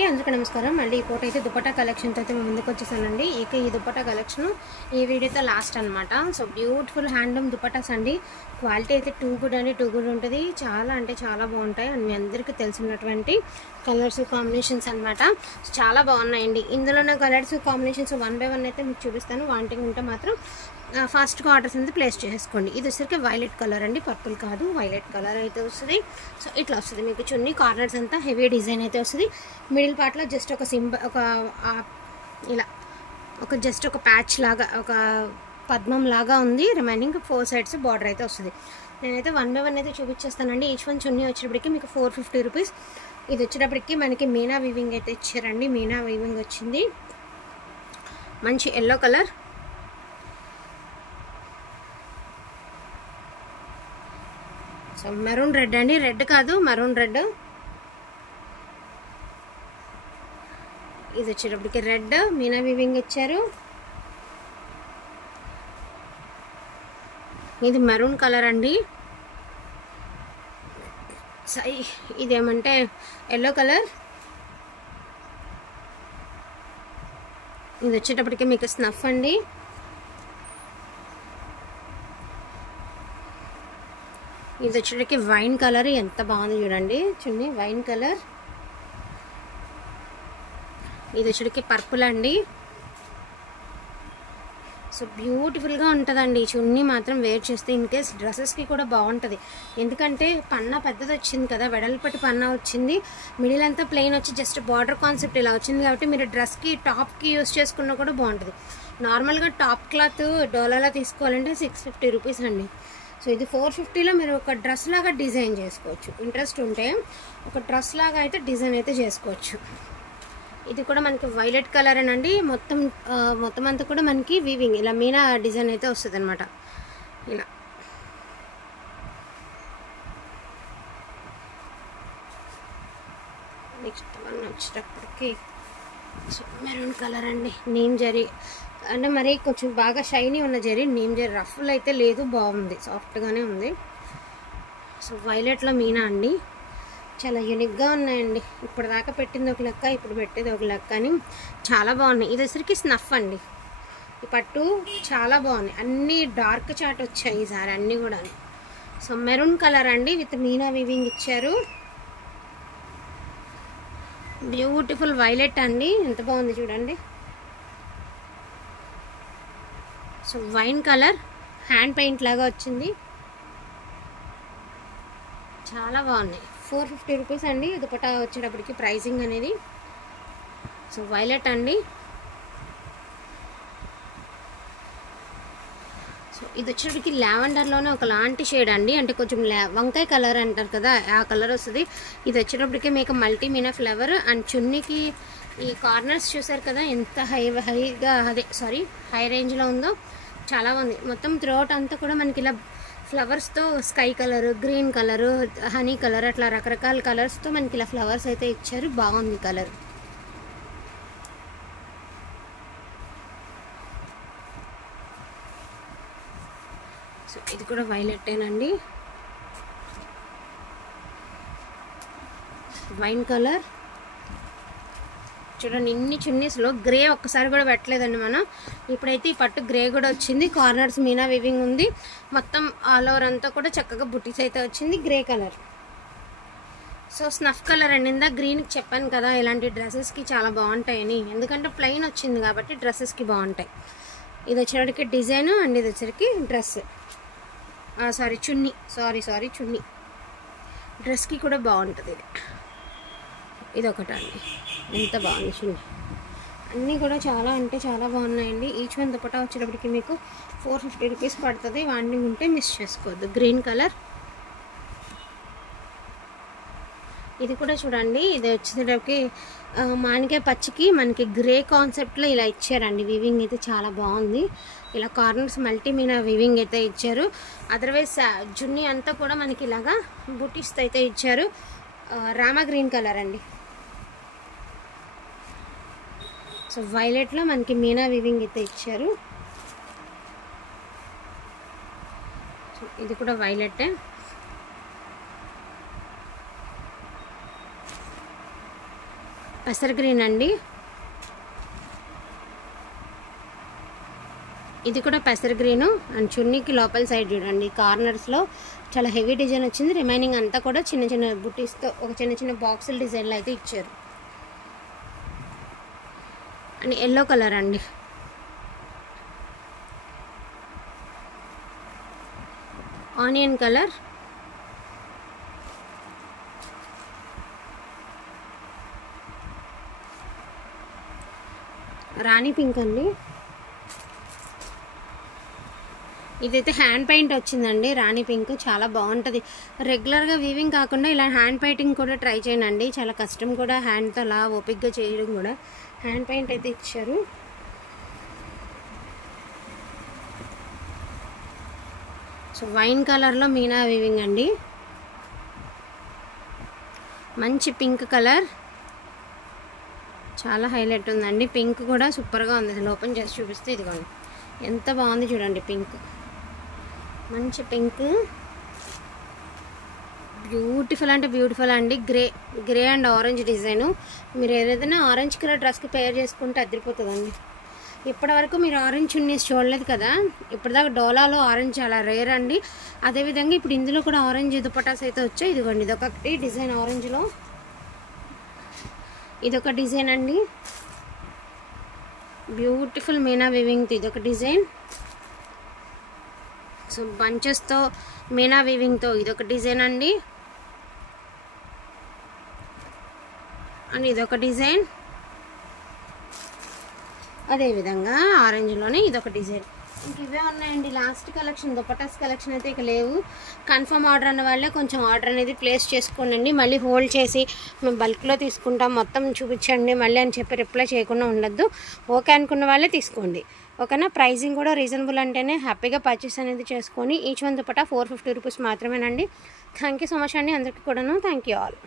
అందరికీ నమస్కారం. మళ్ళీ ఈ పూట అయితే దుపట్టా కలెక్షన్తో అయితే మేము ముందుకు వచ్చేసానండి. ఇక ఈ దుపట్టా కలెక్షన్ ఈ వీడియోతో లాస్ట్ అనమాట. సో బ్యూటిఫుల్ హ్యాండ్లూమ్ దుపట్టాస్ అండి. క్వాలిటీ అయితే టూ గుడ్ అండి, టూ గుడ్ ఉంటుంది. చాలా అంటే చాలా బాగుంటాయి అండ్ మీ అందరికీ తెలిసినటువంటి కలర్స్ కాంబినేషన్స్ అనమాట. చాలా బాగున్నాయండి. ఇందులోనే కలర్స్ కాంబినేషన్స్ 1 by 1 అయితే మీకు చూపిస్తాను. వాంటింగ్ ఉంటే మాత్రం ఫాస్ట్గా ఆర్డర్స్ అనేది ప్లేస్ చేసుకోండి. ఇది వచ్చరికి వైలెట్ కలర్ అండి, పర్పుల్ కాదు, వైలెట్ కలర్ అయితే వస్తుంది. సో ఇట్లా వస్తుంది మీకు చున్నీ. కార్నర్స్ అంతా హెవీ డిజైన్ అయితే వస్తుంది. మిడిల్ పార్ట్లో జస్ట్ ఒక ఇలా జస్ట్ ఒక ప్యాచ్ లాగా, ఒక పద్మం లాగా ఉంది. రిమైనింగ్ 4 sides బార్డర్ అయితే వస్తుంది. నేనైతే 1 by 1 అయితే చూపించేస్తానండి. ఈచ్ వన్ చున్నీ వచ్చేటప్పటికి మీకు 450 రూపీస్. ఇది వచ్చేటప్పటికి మనకి మీనా వీవింగ్ అయితే ఇచ్చారండి. మీనా వీవింగ్ వచ్చింది. మంచి yellow colour, so maroon red అండి, రెడ్ కాదు మెరూన్ రెడ్. ఇది వచ్చేటప్పటికి రెడ్ మీనా వీవింగ్ ఇచ్చారు. ఇది మెరూన్ కలర్ అండి. ఇదేమంటే ఎల్లో కలర్. ఇది వచ్చేటప్పటికి మీకు స్నఫ్ అండి. ఇది వచ్చేటప్పటికి వైన్ కలర్. ఎంత బాగుంది చూడండి చున్నీ, వైన్ కలర్. ఇది వచ్చేటప్పటికి పర్పుల్ అండి. సో బ్యూటిఫుల్గా ఉంటుందండి చున్నీ మాత్రం. వేర్ చేస్తే ఇన్ కేస్ డ్రెస్సెస్కి కూడా బాగుంటుంది. ఎందుకంటే పన్నా పెద్దది వచ్చింది కదా, వెడల్పటి పన్నా వచ్చింది. మిడిల్ అంతా ప్లెయిన్ వచ్చి జస్ట్ బార్డర్ కాన్సెప్ట్ ఇలా వచ్చింది కాబట్టి మీరు డ్రెస్కి టాప్కి యూస్ చేసుకున్నా కూడా బాగుంటుంది. నార్మల్గా టాప్ క్లాత్ డోలాలా తీసుకోవాలంటే 650 రూపీస్ అండి. సో ఇది 450లో మీరు ఒక డ్రెస్ లాగా డిజైన్ చేసుకోవచ్చు. ఇంట్రెస్ట్ ఉంటే ఒక డ్రెస్ లాగా అయితే డిజైన్ అయితే చేసుకోవచ్చు. ఇది కూడా మనకి వైలెట్ కలర్ అండి. మొత్తం అంతా కూడా మనకి వీవింగ్ ఇలా మీనా డిజైన్ అయితే వస్తుంది అనమాట. ఇలా నెక్స్ట్ వన్ వచ్చేటప్పటికి మెరూన్ కలర్ అండి. నీమ్ జరీ అంటే మరి కొంచెం బాగా షైనీ ఉన్న జరీ, నీమ్ జరీ రఫ్లు అయితే లేదు, బాగుంది, సాఫ్ట్గానే ఉంది. సో వైలెట్లో మీనా అండి. చాలా యూనిక్గా ఉన్నాయండి. ఇప్పుడు దాకా పెట్టింది ఒక లెక్క, ఇప్పుడు పెట్టేది ఒక లెక్క అని చాలా బాగున్నాయి. ఇది వచ్చరికి స్నఫ్ అండి. ఈ పట్టు చాలా బాగున్నాయి. అన్నీ డార్క్ చాట్ వచ్చాయి ఈసారి అన్నీ కూడా. సో మెరూన్ కలర్ అండి విత్ మీనా వీవింగ్ ఇచ్చారు. బ్యూటిఫుల్ వైలెట్ అండి, ఎంత బాగుంది చూడండి. So wine colour, hand paint లాగా వచ్చింది. చాలా బాగున్నాయి. 450 రూపీస్ అండి దుపట్టా వచ్చేటప్పటికి ప్రైసింగ్ అనేది. సో వైలెట్ అండి. సో ఇది వచ్చేటప్పటికి లావెండర్లోనే ఒకలాంటి షేడ్ అండి, అంటే కొంచెం వంకాయ కలర్ అంటారు కదా, ఆ కలర్ వస్తుంది. ఇది వచ్చేటప్పటికి మీకు మల్టీ మీనా ఫ్లవర్ అండ్ చున్నీకి ఈ కార్నర్స్ చూసారు కదా ఎంత హై రేంజ్లో ఉందో. చాలా బాగుంది. మొత్తం త్రూఅవుట్ అంతా కూడా మనకి ఇలా ఫ్లవర్స్తో sky colour, green colour, honey colour, అట్లా రకరకాల కలర్స్తో మనకి ఇలా ఫ్లవర్స్ అయితే ఇచ్చారు. బాగుంది కలర్. సో ఇది కూడా వైలెట్టేనండి. వైన్ కలర్ చూడండి. ఇన్ని చున్నీస్లో గ్రే ఒక్కసారి కూడా పెట్టలేదండి మనం. ఇప్పుడైతే ఈ పట్టు గ్రే కూడా వచ్చింది. కార్నర్స్ మీనా వీవింగ్ ఉంది. మొత్తం ఆల్ ఓవర్ అంతా కూడా చక్కగా బుట్టీస్ అయితే వచ్చింది. Grey colour. So snuff colour అండి. ఇందా గ్రీన్కి చెప్పాను కదా ఇలాంటి డ్రెస్సెస్కి చాలా బాగుంటాయని, ఎందుకంటే ప్లెయిన్ వచ్చింది కాబట్టి డ్రెస్సెస్కి బాగుంటాయి. ఇది వచ్చేసరికి డిజైన్ అండ్ ఇది వచ్చేసరికి డ్రెస్, చున్నీ. చున్నీ డ్రెస్కి కూడా బాగుంటుంది. ఇది ఒకటి అండి, ఎంత బాగుంది చున్నీ. అన్నీ కూడా చాలా అంటే చాలా బాగున్నాయండి. ఈచ్ వన్ దుపట్టా వచ్చేటప్పటికి మీకు 450 రూపీస్ పడుతుంది. వాంటింగ్ ఉంటే మిస్ చేసుకోవద్దు. Green colour. ఇది కూడా చూడండి. ఇది వచ్చేటప్పటికి మామిడికాయ పచ్చికి మనకి గ్రే కాన్సెప్ట్లో ఇలా ఇచ్చారండి. వీవింగ్ అయితే చాలా బాగుంది. ఇలా కార్నర్స్ మల్టీ మీనా వీవింగ్ అయితే ఇచ్చారు. అదర్వైజ్ చున్నీ అంతా కూడా మనకి ఇలాగా బుటీస్ అయితే ఇచ్చారు. రామా గ్రీన్ కలర్ అండి. సో వైలెట్లో మనకి మీనా వీవింగ్ అయితే ఇచ్చారు. సో ఇది కూడా వైలెట్టే. పెసర్ గ్రీన్ అండి, ఇది కూడా పెసర్ గ్రీను. అండ్ చున్నీకి లోపల సైడ్ చూడండి కార్నర్స్లో చాలా హెవీ డిజైన్ వచ్చింది. రిమైనింగ్ అంతా కూడా చిన్న చిన్న బుటీస్తో ఒక చిన్న చిన్న బాక్సుల డిజైన్లో అయితే ఇచ్చారు. అండ్ ఎల్లో కలర్ అండి, ఆనియన్ కలర్, రాణి పింక్ అండి, ఇదైతే హ్యాండ్ పెయింట్ వచ్చిందండి. రాణి పింక్ చాలా బాగుంటుంది. రెగ్యులర్గా వీవింగ్ కాకుండా ఇలా హ్యాండ్ పెయింటింగ్ కూడా ట్రై చేయండి. చాలా కష్టం కూడా హ్యాండ్తో అలా ఓపిక్గా చేయడం కూడా. హ్యాండ్ పెయింట్ అయితే ఇచ్చారు. సో వైన్ కలర్లో మీనా వీవింగ్ అండి, మంచి పింక్ కలర్, చాలా హైలైట్ ఉందండి. పింక్ కూడా సూపర్గా ఉంది. ఇది ఓపెన్ చేసి చూపిస్తే ఇదిగోండి ఎంత బాగుంది చూడండి. పింక్, మంచి పింక్, బ్యూటిఫుల్ అంటే బ్యూటిఫుల్ అండి. Grey and orange design. మీరు ఏదైనా ఆరెంజ్ కలర్ డ్రెస్కి పేర్ చేసుకుంటే అదిరిపోతుందండి. ఇప్పటివరకు మీరు ఆరెంజ్ చున్నీస్ చూడలేదు కదా, ఇప్పటిదాకా డోలాలో ఆరెంజ్ చాలా రేర్ అండి. అదేవిధంగా ఇప్పుడు ఇందులో కూడా ఆరెంజ్ దుపట్టాస్ అయితే వచ్చాయి. ఇదిగోండి ఇదొకటి డిజైన్ ఆరెంజ్లో, ఇదొక డిజైన్ అండి, బ్యూటిఫుల్ మీనా వీవింగ్తో ఇదొక డిజైన్. సో బంచెస్తో మీనా వీవింగ్తో ఇదొక డిజైన్ అండి. అండ్ ఇదొక డిజైన్, అదేవిధంగా ఆరెంజ్లోనే ఇదొక డిజైన్. ఇంక ఇవే ఉన్నాయండి లాస్ట్ కలెక్షన్. దుపట్టాస్ కలెక్షన్ అయితే ఇక లేవు. కన్ఫర్మ్ ఆర్డర్ అన్న వాళ్ళే కొంచెం ఆర్డర్ అనేది ప్లేస్ చేసుకోండి. మళ్ళీ హోల్డ్ చేసి మేము బల్క్లో తీసుకుంటాం మొత్తం చూపించండి మళ్ళీ అని చెప్పి రిప్లై చేయకుండా ఉండద్దు. ఓకే అనుకున్న వాళ్ళే తీసుకోండి, ఓకేనా. ప్రైజింగ్ కూడా రీజనబుల్ అంటేనే హ్యాపీగా పర్చేస్ అనేది చేసుకొని ఈచ్ వన్ దుపట్టా 450 రూపీస్ మాత్రమేనండి. థ్యాంక్ యూ సో మచ్ అండి అందరికీ కూడాను. Thank you all.